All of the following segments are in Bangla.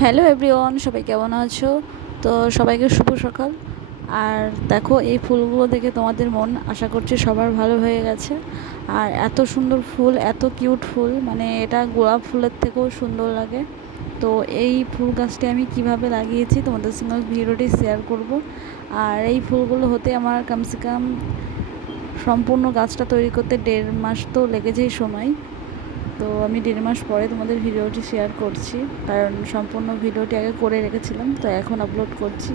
হ্যালো এভরিওয়ান, সবাই কেমন আছো? তো সবাইকে শুভ সকাল। আর দেখো, এই ফুলগুলো দেখে তোমাদের মন আশা করছি সবার ভালো হয়ে গেছে। আর এত সুন্দর ফুল, এত কিউট ফুল, মানে এটা গোলাপ ফুলের থেকেও সুন্দর লাগে। তো এই ফুল গাছটি আমি কিভাবে লাগিয়েছি তোমাদের সঙ্গে ভিডিওটি শেয়ার করব। আর এই ফুলগুলো হতে আমার কমসে কম সম্পূর্ণ গাছটা তৈরি করতে 1.5 মাস তো লেগেছেই সময়। তো আমি 1.5 মাস পরে তোমাদের ভিডিওটি শেয়ার করছি, কারণ সম্পূর্ণ ভিডিওটি আগে করে রেখেছিলাম, তো এখন আপলোড করছি।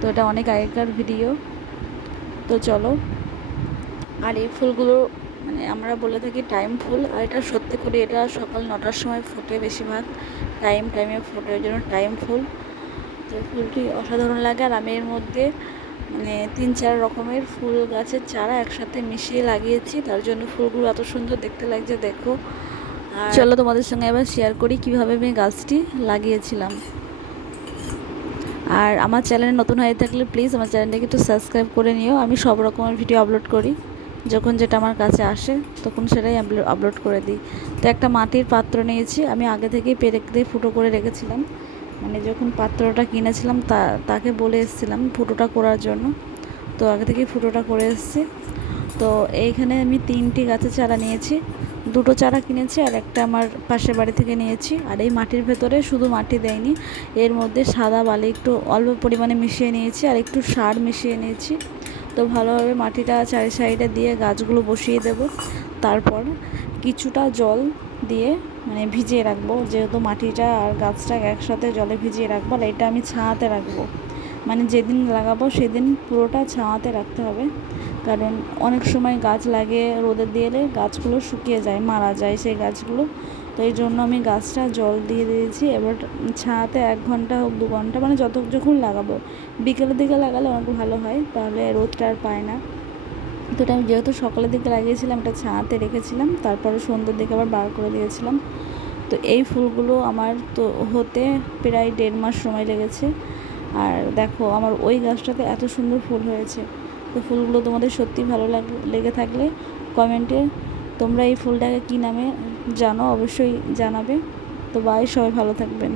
তো এটা অনেক আগেকার ভিডিও। তো চলো। আর এই ফুলগুলো মানে আমরা বলে থাকি টাইম ফুল, আর এটা সত্যি করে এটা সকাল 9টার সময় ফোটে, বেশিরভাগ টাইমে ফোটে, ওই জন্য টাইম ফুল। তো ফুলটি অসাধারণ লাগে। আর আমি এর মধ্যে মানে 3-4 রকমের ফুল গাছের চারা একসাথে মিশিয়ে লাগিয়েছি, তার জন্য ফুলগুলো এত সুন্দর দেখতে লাগছে দেখো। আর চলো তোমাদের সঙ্গে এবার শেয়ার করি কিভাবে আমি গাছটি লাগিয়েছিলাম। আর আমার চ্যানেলে নতুন হয়ে থাকলে প্লিজ আমার চ্যানেলটাকে একটু সাবস্ক্রাইব করে নিও। আমি সব রকমের ভিডিও আপলোড করি, যখন যেটা আমার কাছে আসে তখন সেটাই আপলোড করে দিই। তো একটা মাটির পাত্র নিয়েছি, আমি আগে থেকেই পেরেক দিয়ে ফুটো করে রেখেছিলাম। মানে যখন পাত্রটা কিনেছিলাম তাকে বলে এসেছিলাম ফুটোটা করার জন্য, তো আগে থেকেই ফুটোটা করে এসেছি। তো এইখানে আমি 3টি গাছের চারা নিয়েছি, 2টো চারা কিনেছি আর একটা আমার পাশের বাড়ি থেকে নিয়েছি। আর এই মাটির ভেতরে শুধু মাটি দেয়নি, এর মধ্যে সাদা বালি একটু অল্প পরিমাণে মিশিয়ে নিয়েছি আর একটু সার মিশিয়ে নিয়েছি। তো ভালোভাবে মাটিটা চারি সাইডে দিয়ে গাছগুলো বসিয়ে দেব। তারপর কিছুটা জল দিয়ে মানে ভিজিয়ে রাখবো, যেহেতু মাটিটা আর গাছটা একসাথে জলে ভিজিয়ে রাখবো। আর এটা আমি ছায়াতে রাখবো, মানে যেদিন লাগাবো সেদিন পুরোটা ছায়াতে রাখতে হবে, কারণ অনেক সময় গাছ লাগিয়ে রোদে দিলে গাছগুলো শুকিয়ে যায়, মারা যায় সেই গাছগুলো। তো এই জন্য আমি গাছটা জল দিয়ে দিয়েছি। এবার ছায়াতে 1 ঘন্টা হোক 2 ঘন্টা, মানে যখন লাগাবো, বিকেলের দিকে লাগালে অনেক ভালো হয়, তাহলে রোদটা আর পায় না। তো এটা আমি যেহেতু সকালের দিকে লাগিয়েছিলাম, এটা ছায়াতে রেখেছিলাম, তারপরে সন্ধ্যের দিকে আবার বার করে দিয়েছিলাম। তো এই ফুলগুলো আমার তো হতে প্রায় 1.5 মাস সময় লেগেছে। আর দেখো আমার ওই গাছটাতে এত সুন্দর ফুল হয়েছে। তো ফুলগুলো তোমাদের সত্যি ভালো লেগে থাকলে কমেন্টে তোমরা এই ফুলটাকে কী নামে জানো অবশ্যই জানাবে। তো বাই, সবাই ভালো থাকবেন।